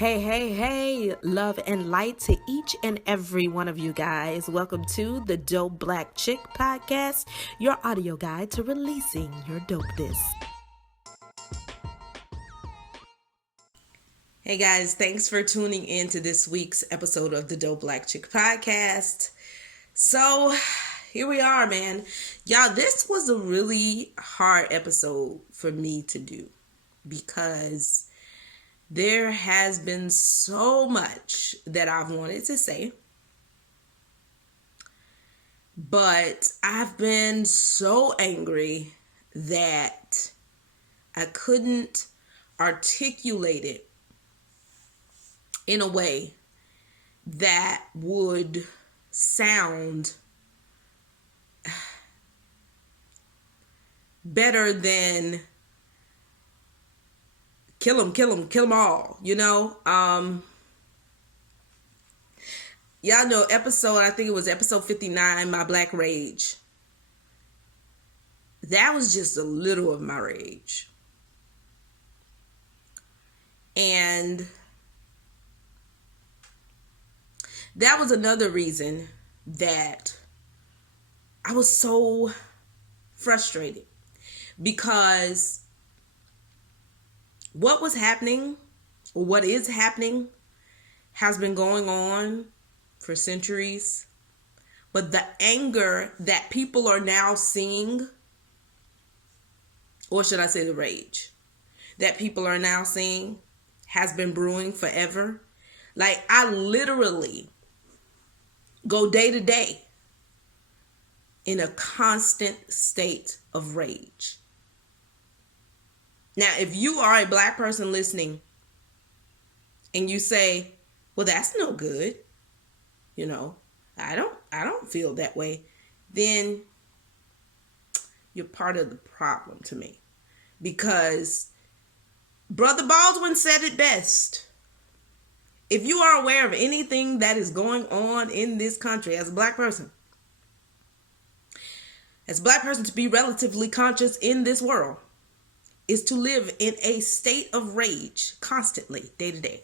Hey, hey, hey, love and light to each and every one of you guys. Welcome to the Dope Black Chick Podcast, your audio guide to releasing your dopeness. Hey guys, thanks for tuning in to this week's episode of the Dope Black Chick Podcast. So, here we are, man. Y'all, this was a really hard episode for me to do because there has been so much that I've wanted to say, but I've been so angry that I couldn't articulate it in a way that would sound better than kill them all, you know? Y'all know I think it was episode 59, My Black Rage. That was just a little of my rage. And that was another reason that I was so frustrated, because what was happening, or what is happening, has been going on for centuries. But the anger that people are now seeing, or should I say the rage that people are now seeing, has been brewing forever. Like, I literally go day to day in a constant state of rage. Now, if you are a black person listening and you say, well, that's no good, you know, I don't feel that way, then you're part of the problem to me. Because Brother Baldwin said it best. If you are aware of anything that is going on in this country as a black person, to be relatively conscious in this world, is to live in a state of rage constantly, day to day.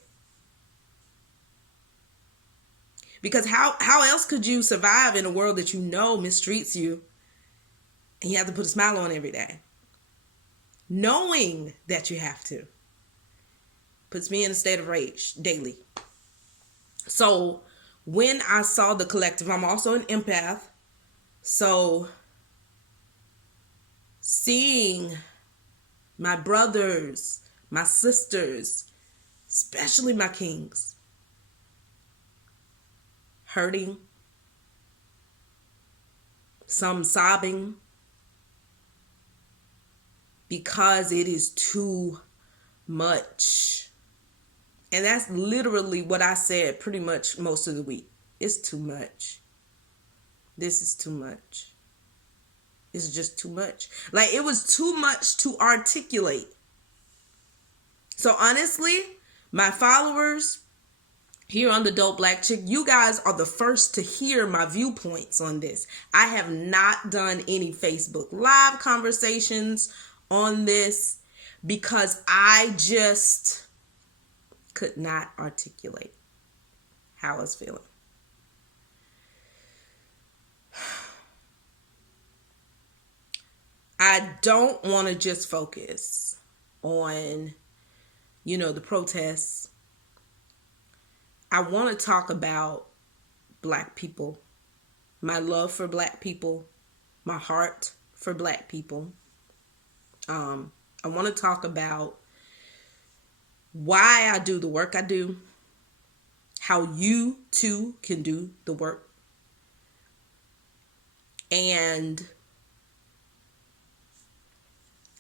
Because how else could you survive in a world that you know mistreats you and you have to put a smile on every day? Knowing that you have to puts me in a state of rage daily. So when I saw the collective, I'm also an empath. So seeing my brothers, my sisters, especially my kings, hurting, some sobbing, because it is too much. And that's literally what I said pretty much most of the week. It's too much. This is too much. It's just too much. Like, it was too much to articulate. So honestly, my followers here on the Dope Black Chick, you guys are the first to hear my viewpoints on this. I have not done any Facebook Live conversations on this because I just could not articulate how I was feeling. I don't want to just focus on, the protests. I want to talk about black people, my love for black people, my heart for black people. I want to talk about why I do the work I do, how you too can do the work, and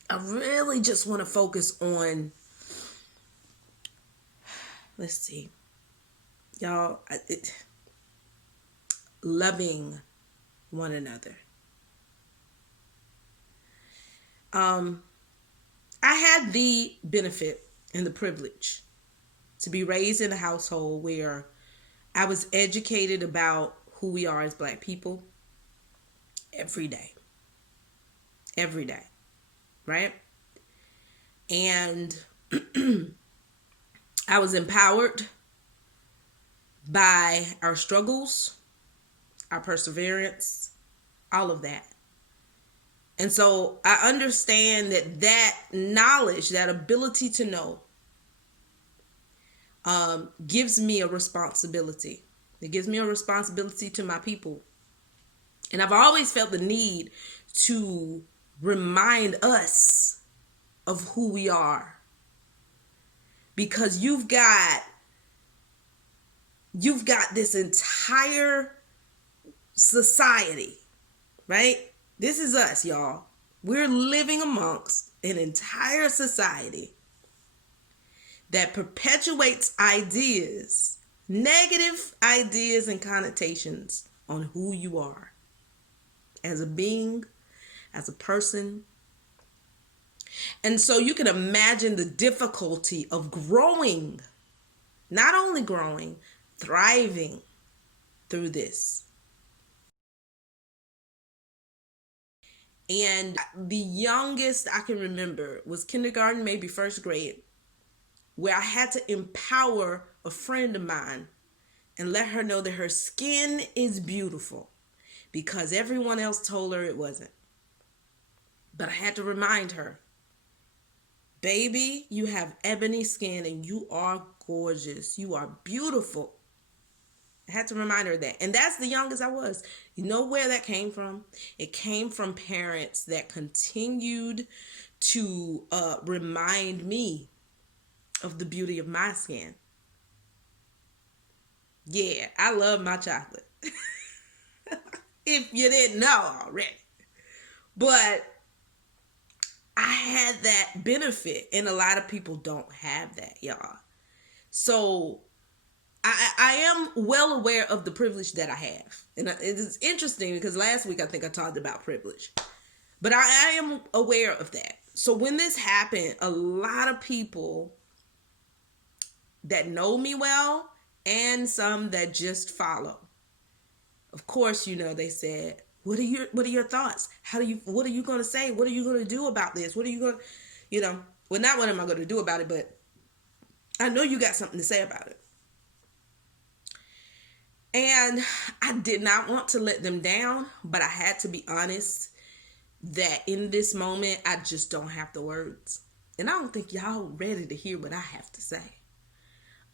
I really just want to focus on, let's see, y'all, loving one another. I had the benefit and the privilege to be raised in a household where I was educated about who we are as black people every day. Every day. Right? And I was empowered by our struggles, our perseverance, all of that. And so I understand that knowledge, that ability to know, gives me a responsibility. It gives me a responsibility to my people. And I've always felt the need to remind us of who we are. Because you've got this entire society, right? This is us, y'all. We're living amongst an entire society that perpetuates ideas, negative ideas and connotations on who you are as a being, as a person. And so you can imagine the difficulty of growing, not only growing, thriving through this. And the youngest I can remember was kindergarten, maybe first grade, where I had to empower a friend of mine and let her know that her skin is beautiful because everyone else told her it wasn't. But I had to remind her, baby, you have ebony skin and you are gorgeous. You are beautiful. I had to remind her that. And that's the youngest I was. You know where that came from? It came from parents that continued to remind me of the beauty of my skin. Yeah, I love my chocolate. If you didn't know already. But I had that benefit, and a lot of people don't have that, y'all. So I am well aware of the privilege that I have. And it's interesting because last week I think I talked about privilege. But I am aware of that. So when this happened, a lot of people that know me well and some that just follow, of course, they said, what are your thoughts? What are you going to say? What are you going to do about this? What are you going to, well, not what am I going to do about it, but I know you got something to say about it. And I did not want to let them down, but I had to be honest that in this moment, I just don't have the words. And I don't think y'all ready to hear what I have to say.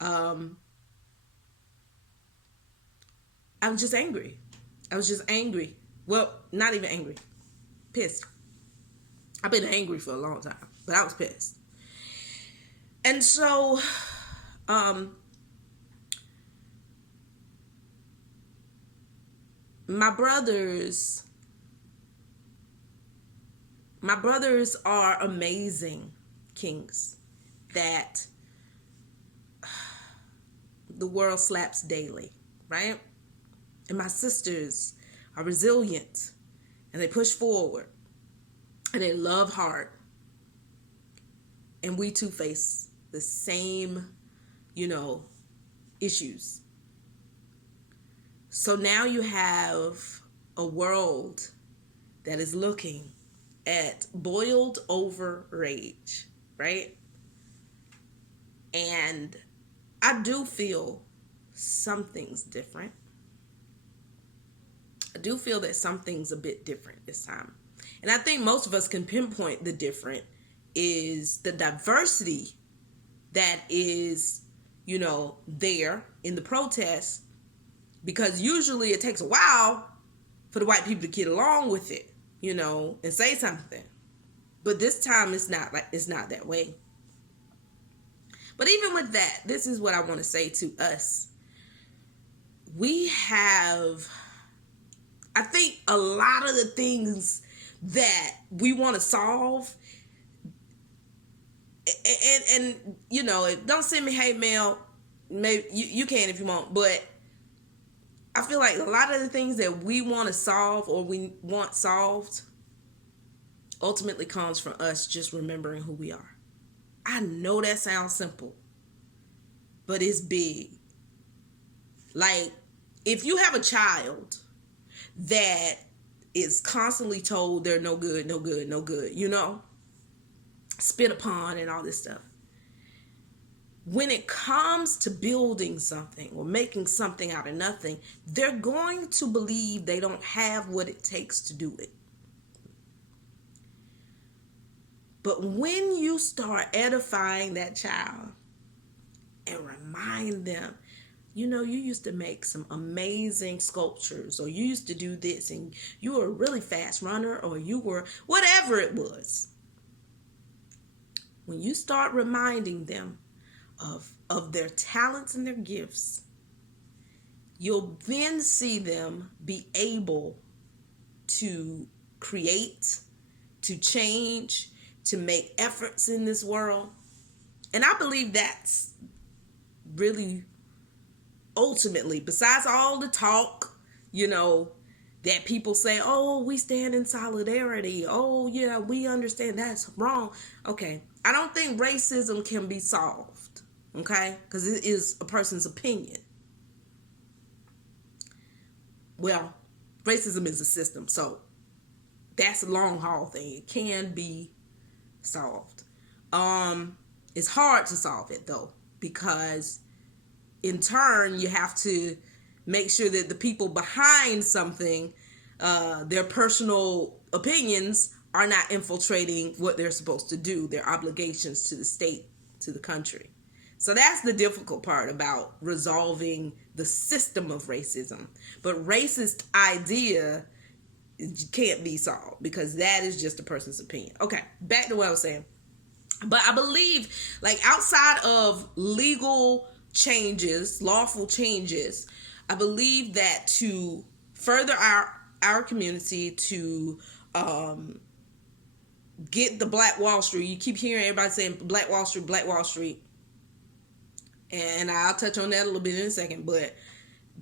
I was just angry. Well, not even angry. Pissed. I've been angry for a long time, but I was pissed. And so, my brothers are amazing kings that the world slaps daily, right? And my sisters are resilient and they push forward and they love hard. And we too face the same, issues. So now you have a world that is looking at boiled over rage, right? And I do feel something's different. I do feel that something's a bit different this time. And I think most of us can pinpoint the different is the diversity that is, there in the protests, because usually it takes a while for the white people to get along with it, and say something. But this time it's not that way. But even with that, this is what I want to say to us. We have, I think, a lot of the things that we want to solve, and don't send me hate mail. Maybe you can if you want, but I feel like a lot of the things that we want to solve or we want solved ultimately comes from us just remembering who we are. I know that sounds simple, but it's big. Like, if you have a child that is constantly told they're no good, no good, no good, spit upon and all this stuff, when it comes to building something or making something out of nothing, they're going to believe they don't have what it takes to do it. But when you start edifying that child and remind them, you know, you used to make some amazing sculptures, or you used to do this, and you were a really fast runner, or you were whatever it was. When you start reminding them of their talents and their gifts, you'll then see them be able to create, to change, to make efforts in this world. And I believe that's really ultimately, besides all the talk, you know, that people say, oh, we stand in solidarity. Oh, yeah, we understand that's wrong. Okay, I don't think racism can be solved, okay? Because it is a person's opinion. Well, racism is a system, so that's a long haul thing. It can be solved. It's hard to solve it, though, because in turn, you have to make sure that the people behind something, their personal opinions, are not infiltrating what they're supposed to do, their obligations to the state, to the country. So that's the difficult part about resolving the system of racism. But racist idea can't be solved because that is just a person's opinion. Okay, back to what I was saying. But I believe, like, outside of legal changes, lawful changes, I believe that to further our community, to get the Black Wall Street, you keep hearing everybody saying Black Wall Street, and I'll touch on that a little bit in a second, but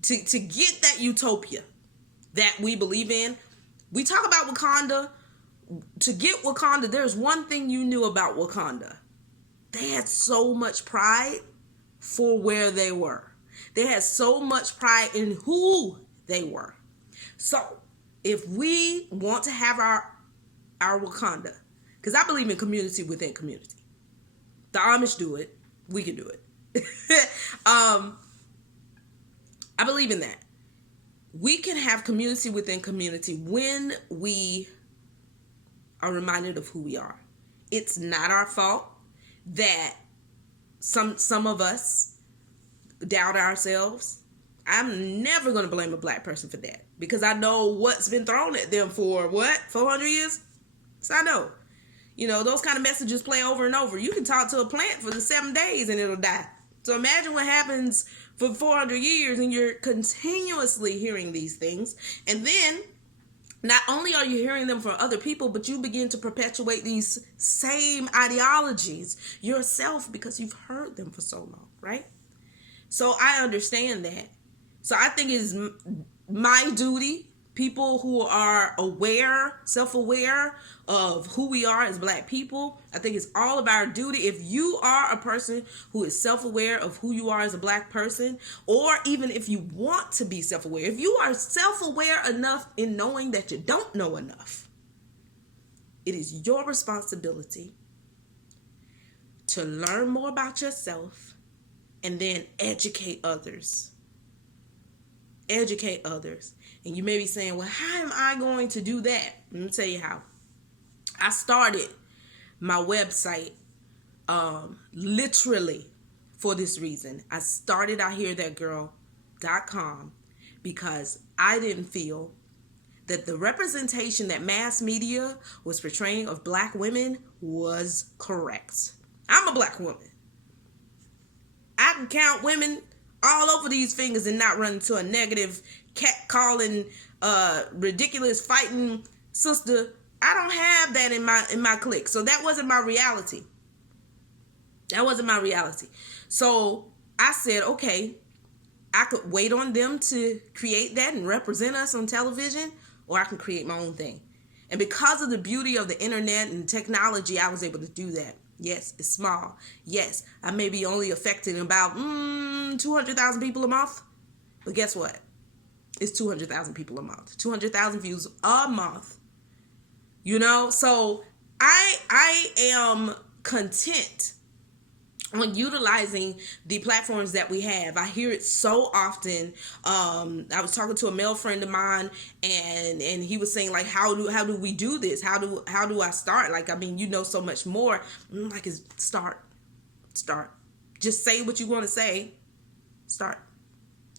to get that utopia that we believe in, we talk about Wakanda. To get Wakanda, there's one thing you knew about Wakanda. They had so much pride for where they were. They had so much pride in who they were. So if we want to have our Wakanda, because I believe in community within community. The Amish do it. We can do it. I believe in that. We can have community within community when we are reminded of who we are. It's not our fault that some of us doubt ourselves. I'm never going to blame a Black person for that because I know what's been thrown at them for, 400 years? So I know. You know, those kind of messages play over and over. You can talk to a plant for the 7 days and it'll die. So imagine what happens for 400 years and you're continuously hearing these things. And then not only are you hearing them from other people, but you begin to perpetuate these same ideologies yourself because you've heard them for so long, right? So I understand that. So I think it's my duty, people who are aware, self-aware of who we are as Black people, I think it's all of our duty. If you are a person who is self-aware of who you are as a Black person, or even if you want to be self-aware, if you are self-aware enough in knowing that you don't know enough, it is your responsibility to learn more about yourself and then educate others. Educate others. And you may be saying, well, how am I going to do that? Let me tell you how. I started my website literally for this reason. I started IHearThatGirl.com because I didn't feel that the representation that mass media was portraying of Black women was correct. I'm a Black woman. I can count women all over these fingers and not run into a negative, cat-calling, ridiculous, fighting sister. I don't have that in my clique. So that wasn't my reality. That wasn't my reality. So I said, okay, I could wait on them to create that and represent us on television, or I can create my own thing. And because of the beauty of the internet and technology, I was able to do that. Yes, it's small. Yes, I may be only affecting about 200,000 people a month. But guess what? It's 200,000 people a month. 200,000 views a month. You know? So I am content on utilizing the platforms that we have. I hear it so often. I was talking to a male friend of mine, and he was saying, like, how do we do this? How do I start? Like, I mean, you know so much more. I'm like, start. Just say what you want to say. Start.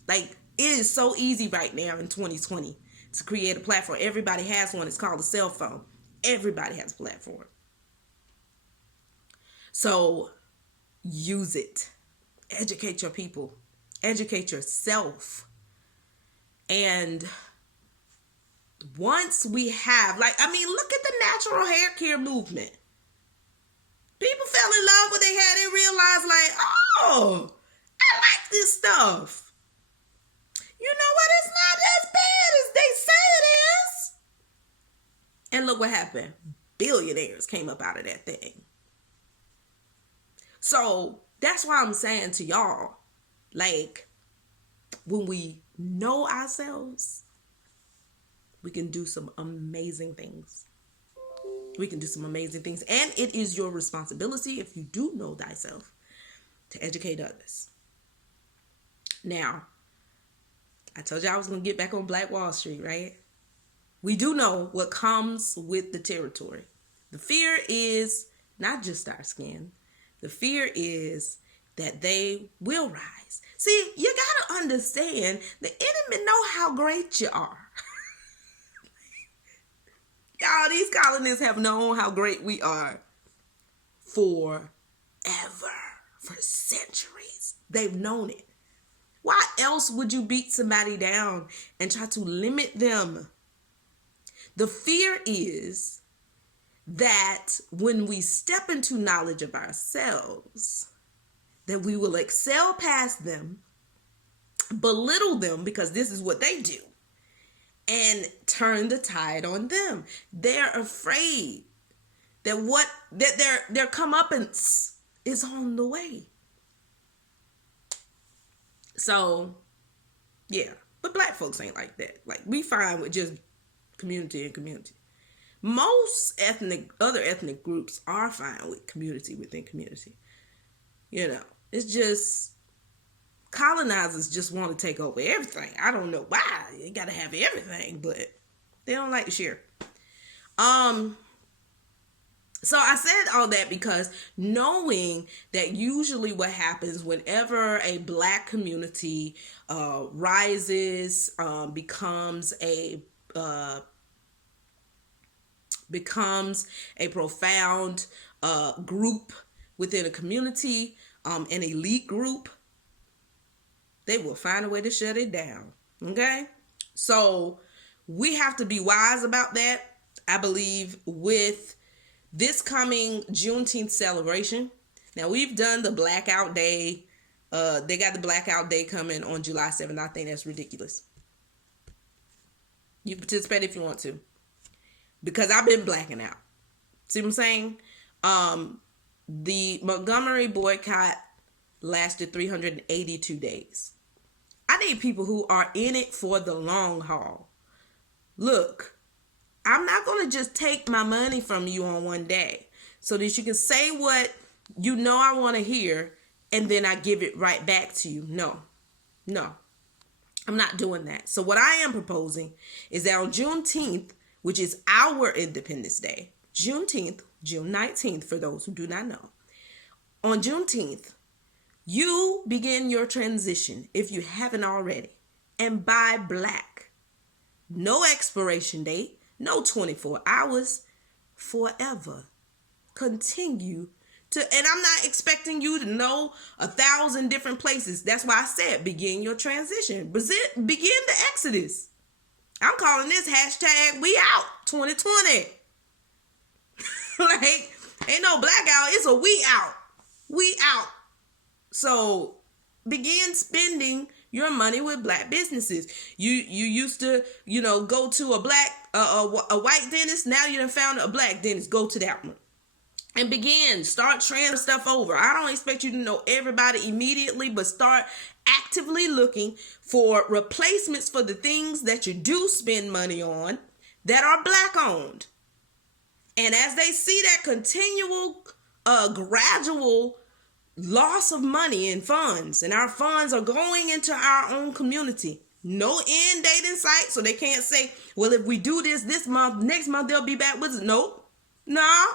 Like, it is so easy right now in 2020 to create a platform. Everybody has one. It's called a cell phone. Everybody has a platform. So use it. Educate your people. Educate yourself. And once we have, like, I mean, look at the natural hair care movement. People fell in love with their hair. They realized, like, oh, I like this stuff. You know what? It's not as bad as they say it is. And look what happened. Billionaires came up out of that thing. So that's why I'm saying to y'all, like, when we know ourselves, we can do some amazing things. We can do some amazing things. And it is your responsibility, if you do know thyself, to educate others. Now, I told you I was going to get back on Black Wall Street, right? We do know what comes with the territory. The fear is not just our skin. The fear is that they will rise. See, you got to understand, the enemy know how great you are. Y'all, these colonists have known how great we are forever, for centuries. They've known it. Why else would you beat somebody down and try to limit them? The fear is that when we step into knowledge of ourselves, that we will excel past them, belittle them, because this is what they do, and turn the tide on them. They're afraid that their comeuppance is on the way. So, yeah. But black folks ain't like that. Like, we fine with just community and community. Most other ethnic groups are fine with community within community. You know, it's just colonizers just want to take over everything. I don't know why. You gotta have everything, but they don't like to share. So I said all that because knowing that usually what happens whenever a black community rises, becomes a profound group within a community, an elite group, they will find a way to shut it down. Okay? So we have to be wise about that. I believe with this coming Juneteenth celebration. Now, we've done the blackout day. They got the blackout day coming on July 7th. I think that's ridiculous. You participate if you want to, because I've been blacking out. See what I'm saying? The Montgomery boycott lasted 382 days. I need people who are in it for the long haul. Look, I'm not going to just take my money from you on one day so that you can say what you know I want to hear and then I give it right back to you. No, I'm not doing that. So what I am proposing is that on Juneteenth, which is our Independence Day, Juneteenth, June 19th, for those who do not know, on Juneteenth, you begin your transition, if you haven't already, and buy black. No expiration date, no 24 hours, forever. Continue to, and I'm not expecting you to know 1,000 different places. That's why I said begin your transition. Begin the exodus. I'm calling this hashtag we out 2020. Like, ain't no blackout, it's a we out. We out. So begin spending your money with black businesses. You used to, go to a white dentist. Now you done found a black dentist. Go to that one. And start transferring stuff over. I don't expect you to know everybody immediately, but start actively looking for replacements for the things that you do spend money on that are black owned. And as they see that continual, gradual loss of money and funds, and our funds are going into our own community. No end date in sight, so they can't say, well, if we do this month, next month they'll be back with us. Nope. Nah.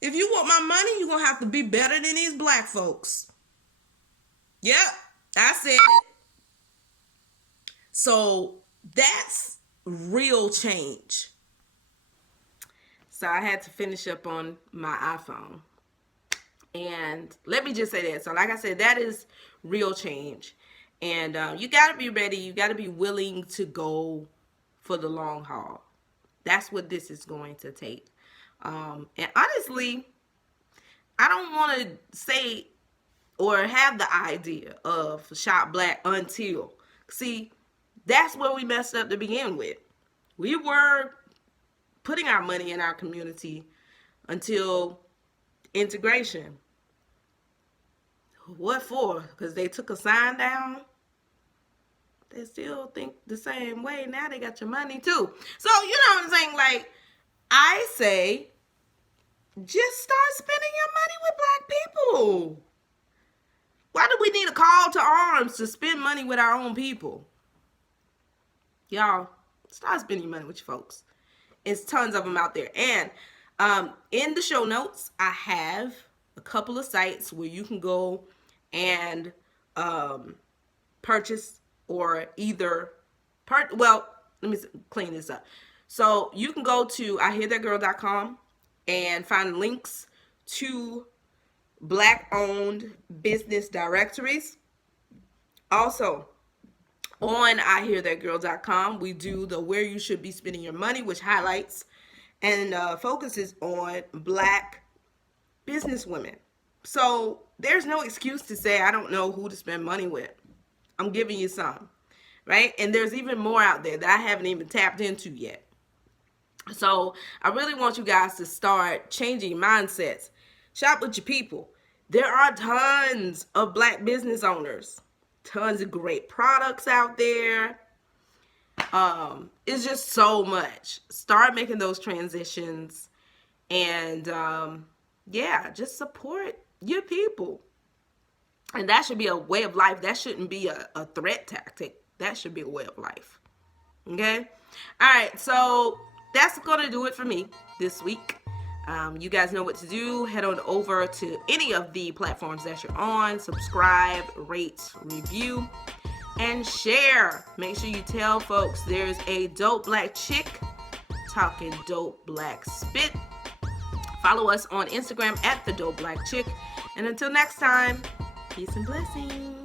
If you want my money, you're going to have to be better than these black folks. Yep, I said it. So that's real change. So I had to finish up on my iPhone. And let me just say that. So like I said, that is real change. And you got to be ready. You got to be willing to go for the long haul. That's what this is going to take. And honestly, I don't want to say or have the idea of shop black until. See, that's where we messed up to begin with. We were putting our money in our community until integration. What for? Because they took a sign down? They still think the same way. Now they got your money too. So, you know what I'm saying? Like, I say, just start spending your money with black people. Why do we need a call to arms to spend money with our own people? Y'all, start spending money with your folks. There's tons of them out there. And in the show notes, I have a couple of sites where you can go and purchase or either let me clean this up. So you can go to ihearthatgirl.com and find links to black-owned business directories. Also, on ihearthatgirl.com, we do the where you should be spending your money, which highlights and focuses on black businesswomen. So there's no excuse to say, I don't know who to spend money with. I'm giving you some, right? And there's even more out there that I haven't even tapped into yet. So I really want you guys to start changing mindsets. Shop with your people. There are tons of black business owners, tons of great products out there. It's just so much. Start making those transitions and just support your people. And that should be a way of life. That shouldn't be a threat tactic. That should be a way of life. Okay? All right, so that's going to do it for me this week. You guys know what to do. Head on over to any of the platforms that you're on. Subscribe, rate, review, and share. Make sure you tell folks there's a dope black chick talking dope black spit. Follow us on Instagram at The Dope Black Chick. And until next time, peace and blessings.